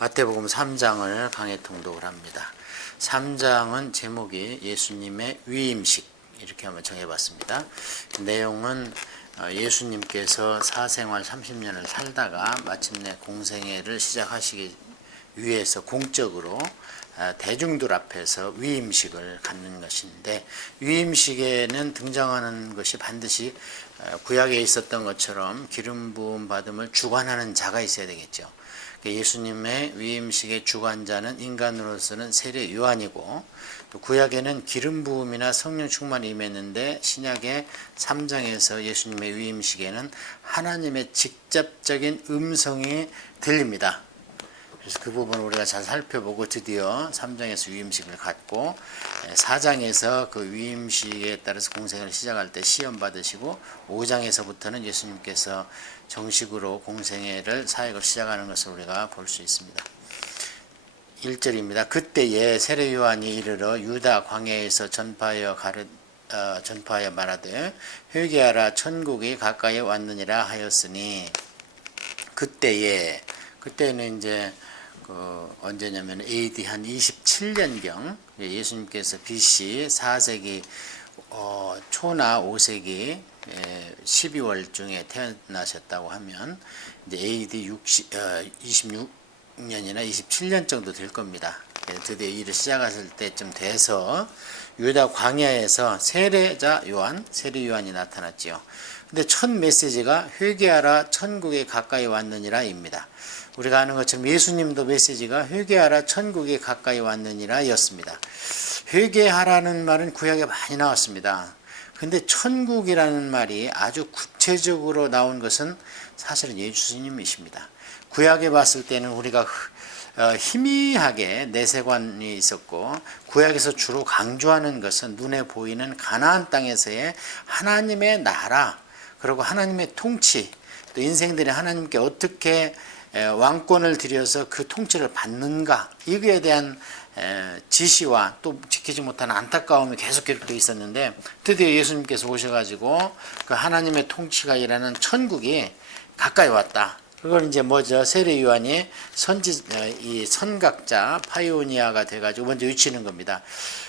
마태복음 3장을 강해 통독을 합니다. 3장은 제목이 예수님의 위임식 이렇게 한번 정해봤습니다. 내용은 예수님께서 사생활 30년을 살다가 마침내 공생애를 시작하시기 위해서 공적으로 대중들 앞에서 위임식을 갖는 것인데, 위임식에는 등장하는 것이 반드시 구약에 있었던 것처럼 기름 부음 받음을 주관하는 자가 있어야 되겠죠. 예수님의 위임식의 주관자는 인간으로서는 세례 요한이고, 또 구약에는 기름 부음이나 성령 충만이 임했는데 신약의 3장에서 예수님의 위임식에는 하나님의 직접적인 음성이 들립니다. 그래서 그 부분을 우리가 잘 살펴보고 드디어 3장에서 위임식을 갖고 4장에서 그 위임식에 따라서 공생을 시작할 때 시험 받으시고 5장에서부터는 예수님께서 정식으로 공생애를 사역을 시작하는 것을 우리가 볼 수 있습니다. 1절입니다. 그때에 세례 요한이 이르러 유다 광야에서 전파하여 말하되 회개하라 천국이 가까이 왔느니라 하였으니, 그때는 이제 언제냐면 AD 한 27년경, 예수님께서 BC 4세기 초나 5세기 12월 중에 태어나셨다고 하면 이제 AD 26년이나 27년 정도 될 겁니다. 드디어 일을 시작하실 때쯤 돼서 유다 광야에서 세례 요한이 나타났지요. 근데 첫 메시지가 회개하라 천국에 가까이 왔느니라 입니다. 우리가 아는 것처럼 예수님도 메시지가 회개하라 천국에 가까이 왔느니라 였습니다. 회개하라는 말은 구약에 많이 나왔습니다. 근데 천국이라는 말이 아주 구체적으로 나온 것은 사실은 예수님이십니다. 구약에 봤을 때는 우리가 희미하게 내세관이 있었고, 구약에서 주로 강조하는 것은 눈에 보이는 가나안 땅에서의 하나님의 나라, 그리고 하나님의 통치, 또 인생들이 하나님께 어떻게 왕권을 들여서 그 통치를 받는가, 이거에 대한 지시와 또 지키지 못하는 안타까움이 계속 기록되어 있었는데, 드디어 예수님께서 오셔가지고 그 하나님의 통치가 일하는 천국이 가까이 왔다. 그걸 이제 세례 요한이 이 선각자 파이오니아가 돼가지고 먼저 외치는 겁니다.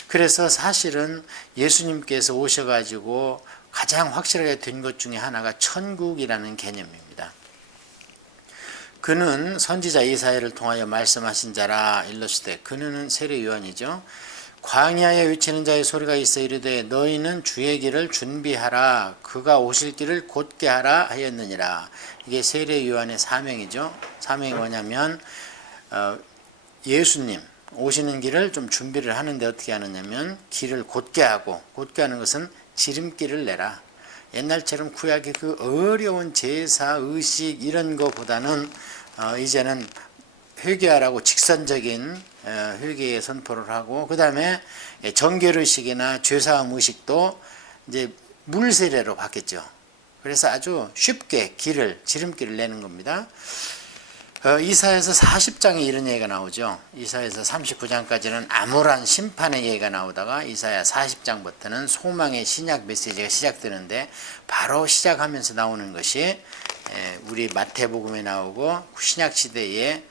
그래서 사실은 예수님께서 오셔가지고 가장 확실하게 된 것 중에 하나가 천국이라는 개념입니다. 그는 선지자 이사야를 통하여 말씀하신 자라 일렀을 때, 그는 세례 요한이죠. 광야에 외치는 자의 소리가 있어 이르되 너희는 주의 길을 준비하라, 그가 오실 길을 곧게 하라 하였느니라. 이게 세례 요한의 사명이죠. 사명이 뭐냐면 예수님 오시는 길을 좀 준비를 하는데 어떻게 하느냐면 길을 곧게 하고, 곧게 하는 것은 지름길을 내라. 옛날처럼 구약의 그 어려운 제사, 의식 이런 거보다는 이제는 회개하라고 직선적인 회개의 선포를 하고, 그 다음에 정결의식이나 죄사함 의식도 이제 물세례로 바뀌었죠. 그래서 아주 쉽게 지름길을 내는 겁니다. 이사야서 40장에 이런 얘기가 나오죠. 이사야서 39장까지는 암울한 심판의 얘기가 나오다가 이사야 40장부터는 소망의 신약 메시지가 시작되는데, 바로 시작하면서 나오는 것이 우리 마태복음에 나오고 신약 시대에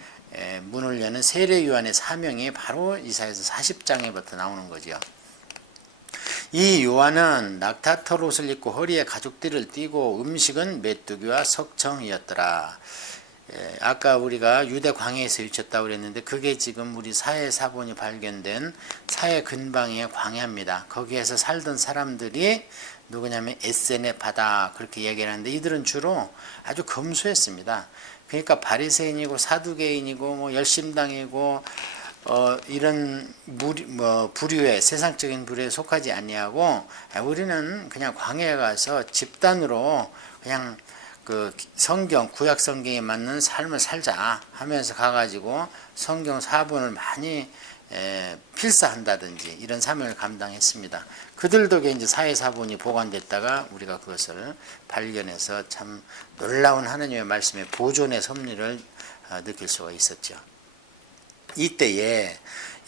문을 여는 세례 요한의 사명이 바로 이사야서 40장에부터 나오는 거죠. 이 요한은 낙타털 옷을 입고 허리에 가죽띠를 띠고 음식은 메뚜기와 석청이었더라. 아까 우리가 유대 광야에서 유쳤다고 그랬는데, 그게 지금 우리 사해 사본이 발견된 사해 근방의 광야입니다. 거기에서 살던 사람들이 누구냐면 에세네 바다, 그렇게 얘기를 하는데, 이들은 주로 아주 검소했습니다. 그러니까 바리새인이고 사두개인이고 열심당이고 이런 부류에, 세상적인 부류에 속하지 아니하고, 우리는 그냥 광야에 가서 집단으로 그냥 그 구약 성경에 맞는 삶을 살자 하면서 가가지고 성경 사본을 많이 필사한다든지 이런 사명을 감당했습니다. 그들 덕에 이제 사회사본이 보관됐다가 우리가 그것을 발견해서 참 놀라운 하나님의 말씀의 보존의 섭리를 느낄 수가 있었죠. 이때에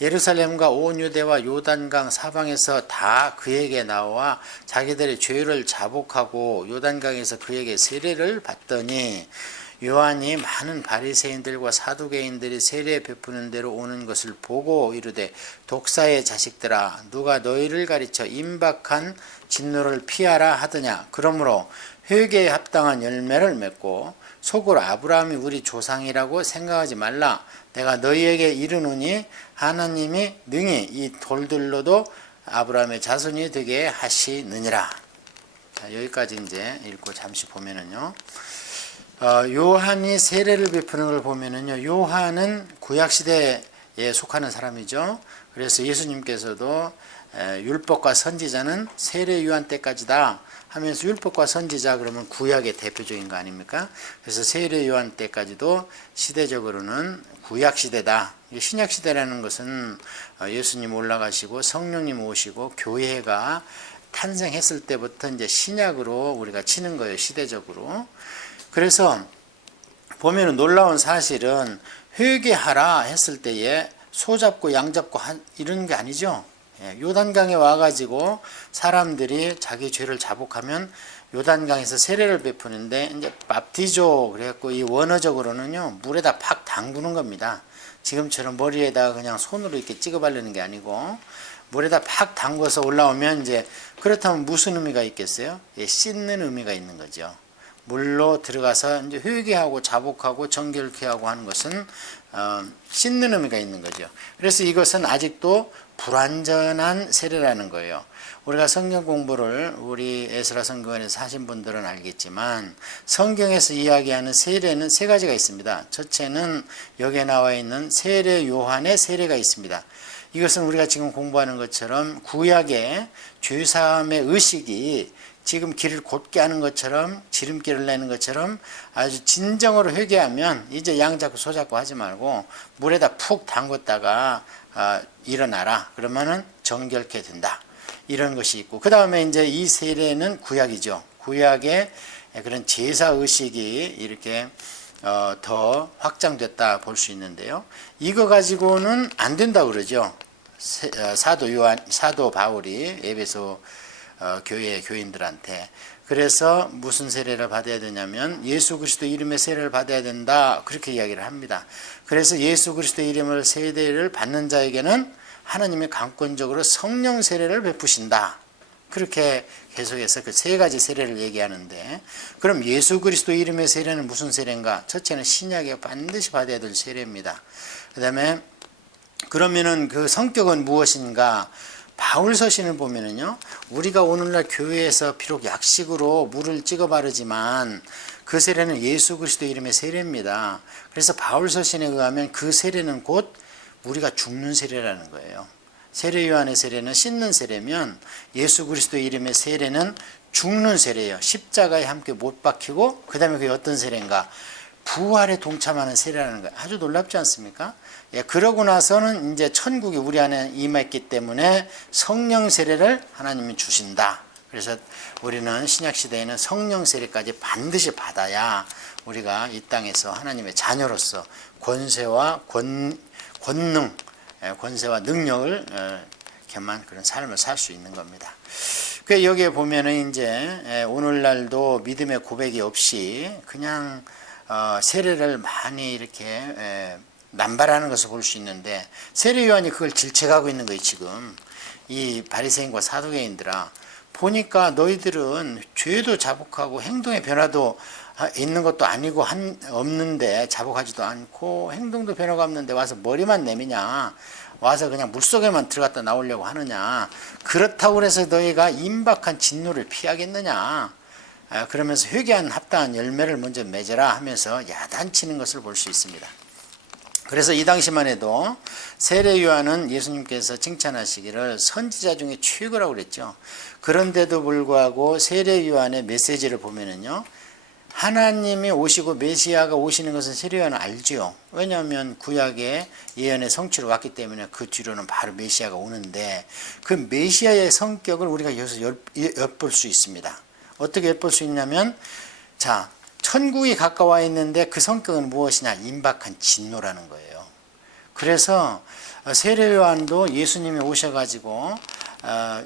예루살렘과 온 유대와 요단강 사방에서 다 그에게 나와 자기들의 죄를 자복하고 요단강에서 그에게 세례를 받더니, 요한이 많은 바리새인들과 사두개인들이 세례 베푸는 대로 오는 것을 보고 이르되 독사의 자식들아 누가 너희를 가르쳐 임박한 진노를 피하라 하더냐. 그러므로 회개에 합당한 열매를 맺고 속으로 아브라함이 우리 조상이라고 생각하지 말라. 내가 너희에게 이르노니 하나님이 능히 이 돌들로도 아브라함의 자손이 되게 하시느니라. 자, 여기까지 이제 읽고 잠시 보면은요. 요한이 세례를 베푸는 걸 보면은요. 요한은 구약 시대에 속하는 사람이죠. 그래서 예수님께서도 율법과 선지자는 세례 요한 때까지다 하면서 율법과 선지자 그러면 구약의 대표적인 거 아닙니까? 그래서 세례 요한 때까지도 시대적으로는 구약 시대다. 신약 시대라는 것은 예수님 올라가시고 성령님 오시고 교회가 탄생했을 때부터 이제 신약으로 우리가 치는 거예요. 시대적으로. 그래서 보면은 놀라운 사실은 회개하라 했을 때에 소 잡고 양 잡고 이런 게 아니죠. 요단강에 와가지고 사람들이 자기 죄를 자복하면 요단강에서 세례를 베푸는데 이제 밥티조 그래갖고 이 원어적으로는요 물에다 팍 담그는 겁니다. 지금처럼 머리에다가 그냥 손으로 이렇게 찍어 바르는 게 아니고 물에다 팍 담궈서 올라오면 이제 그렇다면 무슨 의미가 있겠어요? 씻는 의미가 있는 거죠. 물로 들어가서 이제 회개하고 자복하고 정결케 하고 하는 것은 씻는 의미가 있는 거죠. 그래서 이것은 아직도 불완전한 세례라는 거예요. 우리가 성경 공부를 우리 에스라 성경원에서 하신 분들은 알겠지만 성경에서 이야기하는 세례는 세 가지가 있습니다. 첫째는 여기에 나와 있는 세례 요한의 세례가 있습니다. 이것은 우리가 지금 공부하는 것처럼 구약의 죄사함의 의식이 지금 길을 곧게 하는 것처럼 지름길을 내는 것처럼 아주 진정으로 회개하면 이제 양 잡고 소 잡고 하지 말고 물에다 푹 담궜다가 일어나라. 그러면은 정결케 된다. 이런 것이 있고 그 다음에 이제 이 세례는 구약이죠. 구약의 그런 제사 의식이 이렇게 더 확장됐다 볼 수 있는데요. 이거 가지고는 안 된다 그러죠. 사도 바울이 에베소 교회 교인들한테. 그래서 무슨 세례를 받아야 되냐면 예수 그리스도 이름의 세례를 받아야 된다 그렇게 이야기를 합니다. 그래서 예수 그리스도 이름을 세례를 받는 자에게는 하나님이 강권적으로 성령 세례를 베푸신다. 그렇게 계속해서 그 세 가지 세례를 얘기하는데 그럼 예수 그리스도 이름의 세례는 무슨 세례인가? 첫째는 신약에 반드시 받아야 될 세례입니다. 그 다음에 그러면은 그 성격은 무엇인가? 바울 서신을 보면은요, 우리가 오늘날 교회에서 비록 약식으로 물을 찍어 바르지만 그 세례는 예수 그리스도 이름의 세례입니다. 그래서 바울 서신에 의하면 그 세례는 곧 우리가 죽는 세례라는 거예요. 세례 요한의 세례는 씻는 세례면 예수 그리스도 이름의 세례는 죽는 세례예요. 십자가에 함께 못 박히고 그 다음에 그게 어떤 세례인가? 부활에 동참하는 세례라는 거예요. 아주 놀랍지 않습니까? 예, 그러고 나서는 이제 천국이 우리 안에 임했기 때문에 성령 세례를 하나님이 주신다. 그래서 우리는 신약 시대에는 성령 세례까지 반드시 받아야 우리가 이 땅에서 하나님의 자녀로서 권세와 권능, 권세와 능력을 겸한 그런 삶을 살 수 있는 겁니다. 그 여기에 보면은 이제 오늘날도 믿음의 고백이 없이 그냥 세례를 많이 이렇게 남발하는 것을 볼 수 있는데 세례 요한이 그걸 질책하고 있는 거예요. 지금 이 바리새인과 사두개인들아 보니까 너희들은 죄도 자복하고 행동의 변화도 있는 것도 아니고 없는데 자복하지도 않고 행동도 변화가 없는데 와서 머리만 내미냐 와서 그냥 물속에만 들어갔다 나오려고 하느냐 그렇다고 해서 너희가 임박한 진노를 피하겠느냐 그러면서 회개한 합당한 열매를 먼저 맺어라 하면서 야단치는 것을 볼 수 있습니다. 그래서 이 당시만 해도 세례 요한은 예수님께서 칭찬하시기를 선지자 중에 최고라고 그랬죠. 그런데도 불구하고 세례 요한의 메시지를 보면은요. 하나님이 오시고 메시아가 오시는 것은 세례 요한은 알죠. 왜냐하면 구약의 예언의 성취로 왔기 때문에 그 뒤로는 바로 메시아가 오는데 그 메시아의 성격을 우리가 여기서 엿볼 수 있습니다. 어떻게 엿볼 수 있냐면 자 천국이 가까워 있는데 그 성격은 무엇이냐? 임박한 진노라는 거예요. 그래서 세례 요한도 예수님이 오셔가지고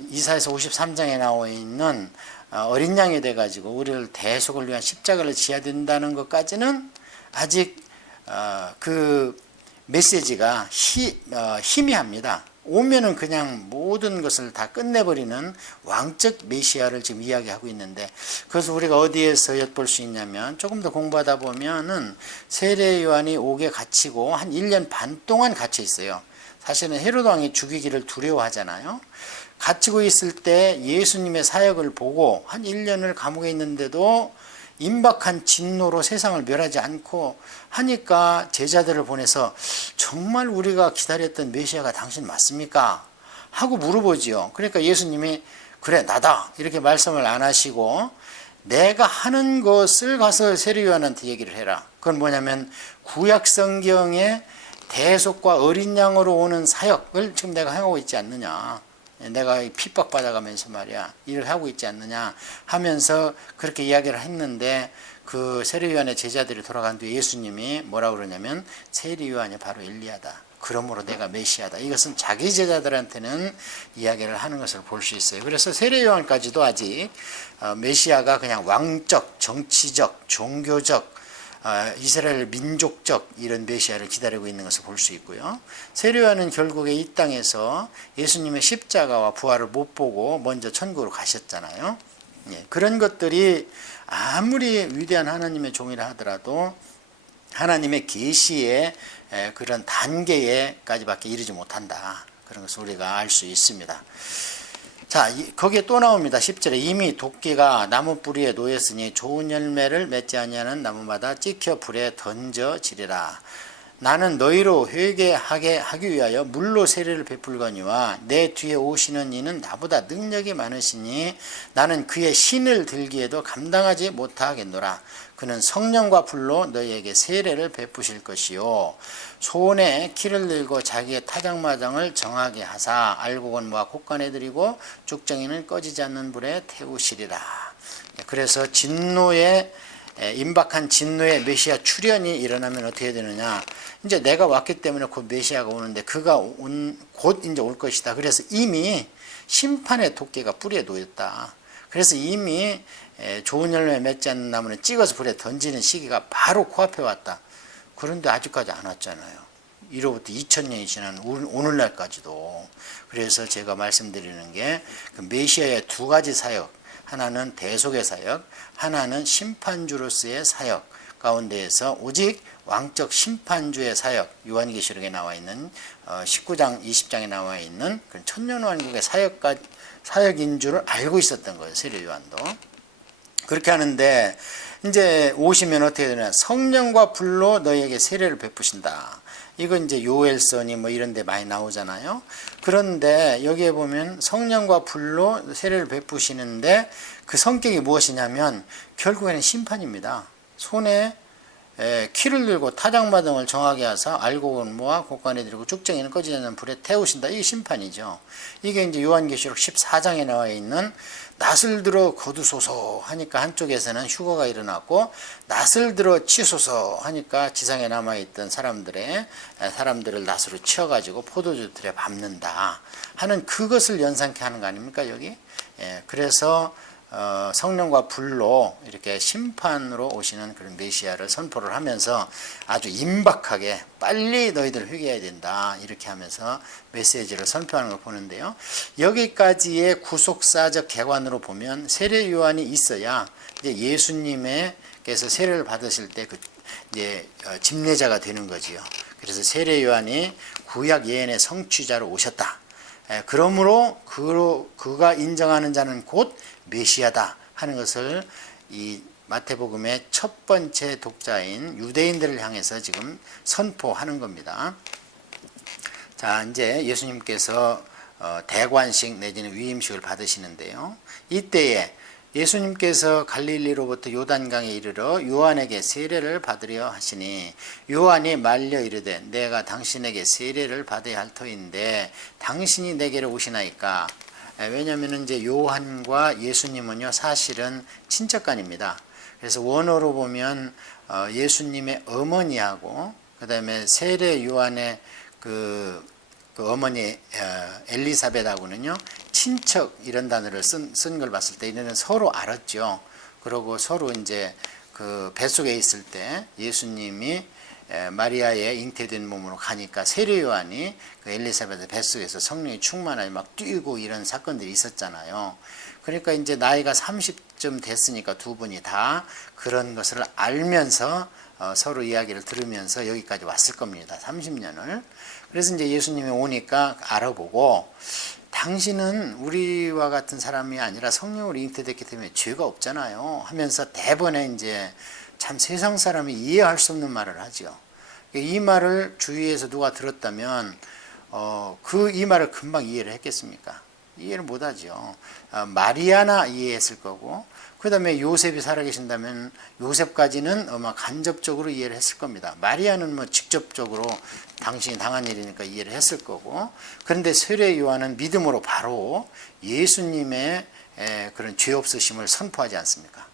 이사야서 53장에 나와 있는 어린 양이 돼가지고 우리를 대속을 위한 십자가를 지어야 된다는 것까지는 아직 그 메시지가 희미합니다. 오면은 그냥 모든 것을 다 끝내버리는 왕적 메시아를 지금 이야기하고 있는데, 그래서 우리가 어디에서 엿볼 수 있냐면, 조금 더 공부하다 보면은 세례 요한이 옥에 갇히고 한 1년 반 동안 갇혀 있어요. 사실은 헤로드 왕이 죽이기를 두려워하잖아요. 갇히고 있을 때 예수님의 사역을 보고 한 1년을 감옥에 있는데도 임박한 진노로 세상을 멸하지 않고 하니까 제자들을 보내서 정말 우리가 기다렸던 메시아가 당신 맞습니까? 하고 물어보지요. 그러니까 예수님이 그래 나다 이렇게 말씀을 안 하시고 내가 하는 것을 가서 세례 요한한테 얘기를 해라. 그건 뭐냐면 구약 성경의 대속과 어린 양으로 오는 사역을 지금 내가 행하고 있지 않느냐. 내가 핍박받아가면서 말이야 일을 하고 있지 않느냐 하면서 그렇게 이야기를 했는데, 그 세례요한의 제자들이 돌아간 뒤에 예수님이 뭐라고 그러냐면 세례요한이 바로 엘리야다. 그러므로 내가 메시아다. 이것은 자기 제자들한테는 이야기를 하는 것을 볼 수 있어요. 그래서 세례요한까지도 아직 메시아가 그냥 왕적, 정치적, 종교적, 이스라엘 민족적 이런 메시아를 기다리고 있는 것을 볼 수 있고요. 세례요한은 결국에 이 땅에서 예수님의 십자가와 부활을 못 보고 먼저 천국으로 가셨잖아요. 그런 것들이 아무리 위대한 하나님의 종이라 하더라도 하나님의 계시의 그런 단계에까지밖에 이르지 못한다. 그런 것을 우리가 알 수 있습니다. 자, 거기에 또 나옵니다. 10절에 이미 도끼가 나무 뿌리에 놓였으니 좋은 열매를 맺지 아니하는 나무마다 찍혀 불에 던져지리라. 나는 너희로 회개하게 하기 위하여 물로 세례를 베풀거니와 내 뒤에 오시는 이는 나보다 능력이 많으시니 나는 그의 신을 들기에도 감당하지 못하겠노라. 그는 성령과 불로 너희에게 세례를 베푸실 것이요 손에 키를 들고 자기의 타작마당을 정하게 하사 알곡은 곶간에 들이고 쭉정이는 꺼지지 않는 불에 태우시리라. 그래서 임박한 진노의 메시아 출현이 일어나면 어떻게 되느냐, 이제 내가 왔기 때문에 곧 메시아가 오는데 그가 곧 이제 올 것이다. 그래서 이미 심판의 도끼가 뿌리에 놓였다. 그래서 이미 좋은 열매 맺지 않는 나무는 찍어서 불에 던지는 시기가 바로 코앞에 왔다. 그런데 아직까지 안 왔잖아요. 이로부터 2000년이 지난 오늘날까지도. 그래서 제가 말씀드리는 게 그 메시아의 두 가지 사역, 하나는 대속의 사역, 하나는 심판주로서의 사역 가운데에서 오직 왕적 심판주의 사역, 요한계시록에 나와 있는 19장 20장에 나와 있는 그런 천년왕국의 사역인 줄을 알고 있었던 거예요. 세례 요한도. 그렇게 하는데 이제 오시면 어떻게 되냐, 성령과 불로 너희에게 세례를 베푸신다. 이건 이제 요엘서니 뭐 이런 데 많이 나오잖아요. 그런데 여기에 보면 성령과 불로 세례를 베푸시는데 그 성격이 무엇이냐면 결국에는 심판입니다. 손에 키를 들고 타작마당을 정하게 하사 알곡은 곶간에 들이고 쭉정이는 꺼지지 않는 불에 태우신다. 이게 심판이죠. 이게 이제 요한계시록 14장에 나와 있는 낫을 들어 거두소서 하니까 한쪽에서는 휴거가 일어났고, 낫을 들어 치소서 하니까 지상에 남아있던 사람들을 낫으로 치어가지고 포도주틀에 밟는다 하는 그것을 연상케 하는 거 아닙니까 여기? 그래서 성령과 불로 이렇게 심판으로 오시는 그런 메시아를 선포를 하면서 아주 임박하게 빨리 너희들 회개해야 된다 이렇게 하면서 메시지를 선포하는 걸 보는데요. 여기까지의 구속사적 객관으로 보면 세례 요한이 있어야 이제 예수님께서 세례를 받으실 때 그 이제 집례자가 되는 거지요. 그래서 세례 요한이 구약 예언의 성취자로 오셨다. 그러므로 그가 인정하는 자는 곧 메시아다 하는 것을 이 마태복음의 첫 번째 독자인 유대인들을 향해서 지금 선포하는 겁니다. 자, 이제 예수님께서 대관식 내지는 위임식을 받으시는데요. 이때에 예수님께서 갈릴리로부터 요단강에 이르러 요한에게 세례를 받으려 하시니 요한이 말려 이르되 내가 당신에게 세례를 받아야 할 터인데 당신이 내게로 오시나이까. 왜냐하면 이제 요한과 예수님은요 사실은 친척간입니다. 그래서 원어로 보면 예수님의 어머니하고 그 다음에 세례 요한의 그 어머니 엘리사벳하고는요 친척 이런 단어를 쓴 걸 봤을 때 이는 서로 알았죠. 그러고 서로 이제 그 뱃속에 있을 때 예수님이 마리아의 잉태된 몸으로 가니까 세례 요한이 그 엘리사벳의 뱃속에서 성령이 충만하게 막 뛰고 이런 사건들이 있었잖아요. 그러니까 이제 나이가 30쯤 됐으니까 두 분이 다 그런 것을 알면서 서로 이야기를 들으면서 여기까지 왔을 겁니다. 30년을. 그래서 이제 예수님이 오니까 알아보고, 당신은 우리와 같은 사람이 아니라 성령으로 잉태됐기 때문에 죄가 없잖아요 하면서 대번에 이제 참 세상 사람이 이해할 수 없는 말을 하죠. 이 말을 주위에서 누가 들었다면 이 말을 금방 이해를 했겠습니까? 이해를 못하죠. 마리아나 이해했을 거고, 그 다음에 요셉이 살아계신다면 요셉까지는 아마 간접적으로 이해를 했을 겁니다. 마리아는 뭐 직접적으로 당신이 당한 일이니까 이해를 했을 거고, 그런데 세례 요한은 믿음으로 바로 예수님의 그런 죄 없으심을 선포하지 않습니까?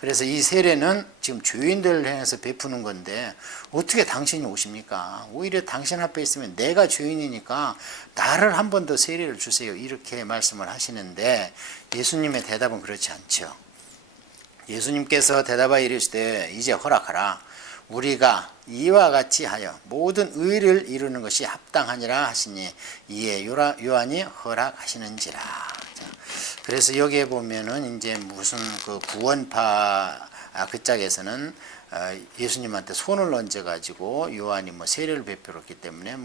그래서 이 세례는 지금 죄인들을 향해서 베푸는 건데 어떻게 당신이 오십니까? 오히려 당신 앞에 있으면 내가 죄인이니까 나를 한 번 더 세례를 주세요. 이렇게 말씀을 하시는데 예수님의 대답은 그렇지 않죠. 예수님께서 대답하여 이르시되 이제 허락하라. 우리가 이와 같이 하여 모든 의를 이루는 것이 합당하니라 하시니 이에 요한이 허락하시는지라. 그래서 여기에 보면은 이제 무슨 그 구원파 그 짝에서는 예수님한테 손을 얹어 가지고 요한이 뭐 세례를 베풀었기 때문에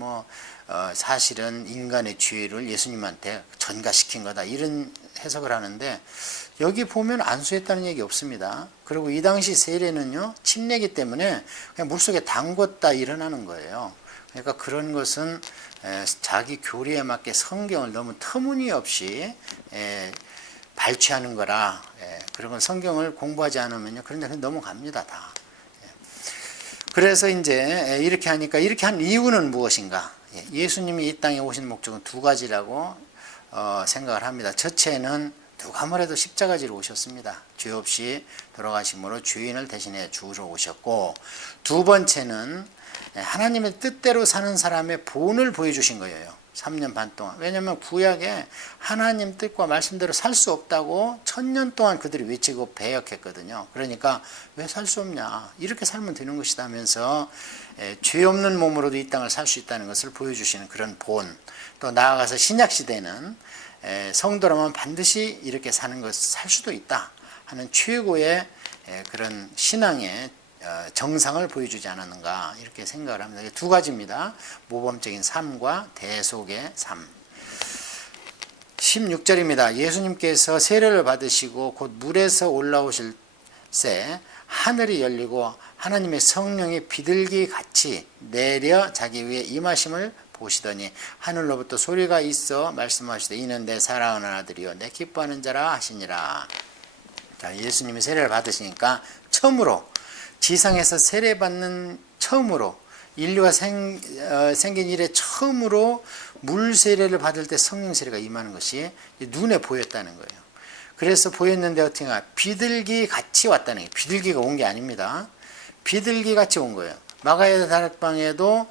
사실은 인간의 죄를 예수님한테 전가시킨 거다 이런 해석을 하는데, 여기 보면 안수했다는 얘기 없습니다. 그리고 이 당시 세례는요 침례기 때문에 그냥 물속에 담궜다 일어나는 거예요. 그러니까 그런 것은 자기 교리에 맞게 성경을 너무 터무니없이 발췌하는 거라, 그런 성경을 공부하지 않으면요 그런 데 넘어갑니다 다. 그래서 이제 이렇게 하니까, 이렇게 한 이유는 무엇인가? 예수님이 이 땅에 오신 목적은 두 가지라고 생각을 합니다. 첫째는 누가 뭐래도 십자가지로 오셨습니다. 죄 없이 돌아가심으로 죄인을 대신해 주러 오셨고, 두 번째는 하나님의 뜻대로 사는 사람의 본을 보여주신 거예요. 3년 반 동안. 왜냐하면 구약에 하나님 뜻과 말씀대로 살 수 없다고 1000년 동안 그들이 외치고 배역했거든요. 그러니까 왜 살 수 없냐, 이렇게 살면 되는 것이다 하면서 죄 없는 몸으로도 이 땅을 살 수 있다는 것을 보여주시는 그런 본, 또 나아가서 신약시대는 성도라면 반드시 이렇게 사는 것을 살 수도 있다 하는 최고의 그런 신앙의 정상을 보여주지 않았는가, 이렇게 생각을 합니다. 두 가지입니다. 모범적인 삶과 대속의 삶. 16절입니다. 예수님께서 세례를 받으시고 곧 물에서 올라오실 새 하늘이 열리고 하나님의 성령이 비둘기 같이 내려 자기 위에 임하심을 보시더니 하늘로부터 소리가 있어 말씀하시되 이는 내 사랑하는 아들이요 내 기뻐하는 자라 하시니라. 자, 예수님이 세례를 받으시니까 처음으로 지상에서 세례받는 처음으로 인류가 생긴 이래 처음으로 물 세례를 받을 때 성령 세례가 임하는 것이 눈에 보였다는 거예요. 그래서 보였는데 어떻게 비둘기 같이 왔다는 거예요. 비둘기가 온 게 아닙니다. 비둘기 같이 온 거예요. 마가의 다락방에도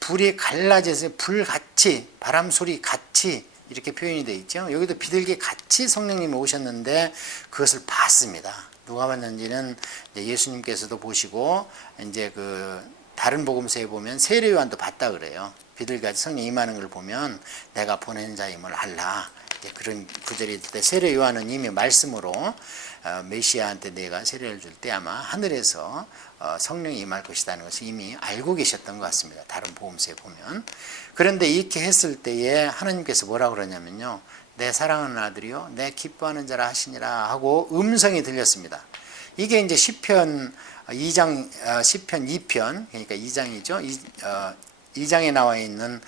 불이 갈라져서 불같이 바람 소리 같이 이렇게 표현이 되어 있죠. 여기도 비둘기 같이 성령님이 오셨는데 그것을 봤습니다. 누가 봤는지는 예수님께서도 보시고 이제 그 다른 복음서에 보면 세례 요한도 봤다 그래요. 비둘기같이 성령 임하는 걸 보면 내가 보낸 자임을 알라. 그런 구절이 있을 때 세례 요한은 이미 말씀으로 메시아한테 내가 세례를 줄 때 아마 하늘에서 성령이 임할 것이라는 것을 이미 알고 계셨던 것 같습니다. 다른 복음서에 보면. 그런데 이렇게 했을 때에 하나님께서 뭐라 그러냐면요, 내 사랑하는 아들이요 내 기뻐하는 자라 하시니라 하고 음성이 들렸습니다. 이게 이제 시편 2장 시편 2편, 그러니까 2장이죠. 2장에 나와 있는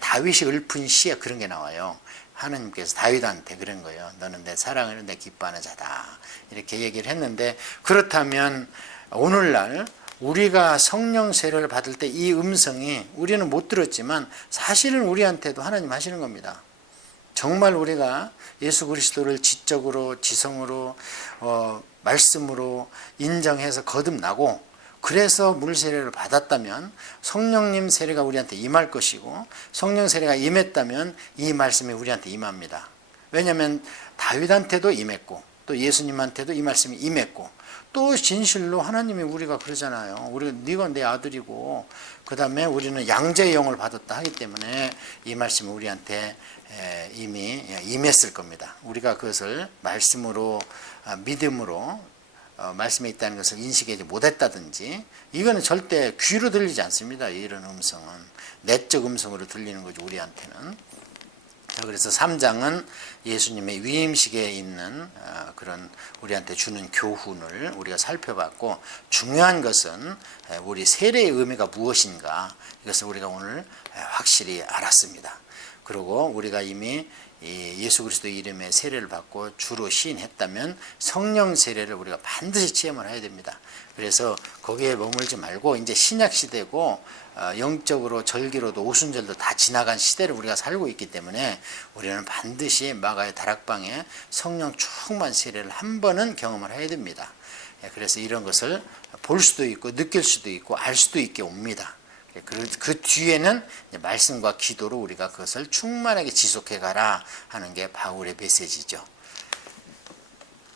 다윗이 읊은 시에 그런 게 나와요. 하나님께서 다윗한테 그런 거예요. 너는 내 사랑을 내 기뻐하는 자다. 이렇게 얘기를 했는데, 그렇다면 오늘날 우리가 성령 세례를 받을 때 이 음성이 우리는 못 들었지만 사실은 우리한테도 하나님 하시는 겁니다. 정말 우리가 예수 그리스도를 지적으로 지성으로 말씀으로 인정해서 거듭나고 그래서 물 세례를 받았다면 성령님 세례가 우리한테 임할 것이고, 성령 세례가 임했다면 이 말씀이 우리한테 임합니다. 왜냐하면 다윗한테도 임했고 또 예수님한테도 이 말씀이 임했고 또 진실로 하나님이 우리가 그러잖아요. 우리가 네가 내 아들이고 그 다음에 우리는 양자의 영을 받았다 하기 때문에 이 말씀은 우리한테 이미 임했을 겁니다. 우리가 그것을 말씀으로 믿음으로 말씀에 있다는 것을 인식하지 못했다든지 이거는 절대 귀로 들리지 않습니다. 이런 음성은 내적 음성으로 들리는 거죠. 우리한테는. 그래서 3장은 예수님의 위임식에 있는 그런 우리한테 주는 교훈을 우리가 살펴봤고 중요한 것은 우리 세례의 의미가 무엇인가 이것을 우리가 오늘 확실히 알았습니다. 그리고 우리가 이미 예수 그리스도의 이름에 세례를 받고 주로 시인했다면 성령 세례를 우리가 반드시 체험을 해야 됩니다. 그래서 거기에 머물지 말고 이제 신약 시대고 영적으로 절기로도 오순절도 다 지나간 시대를 우리가 살고 있기 때문에 우리는 반드시 마가의 다락방에 성령 충만 세례를 한 번은 경험을 해야 됩니다. 그래서 이런 것을 볼 수도 있고 느낄 수도 있고 알 수도 있게 옵니다. 그 뒤에는 말씀과 기도로 우리가 그것을 충만하게 지속해 가라 하는 게 바울의 메시지죠.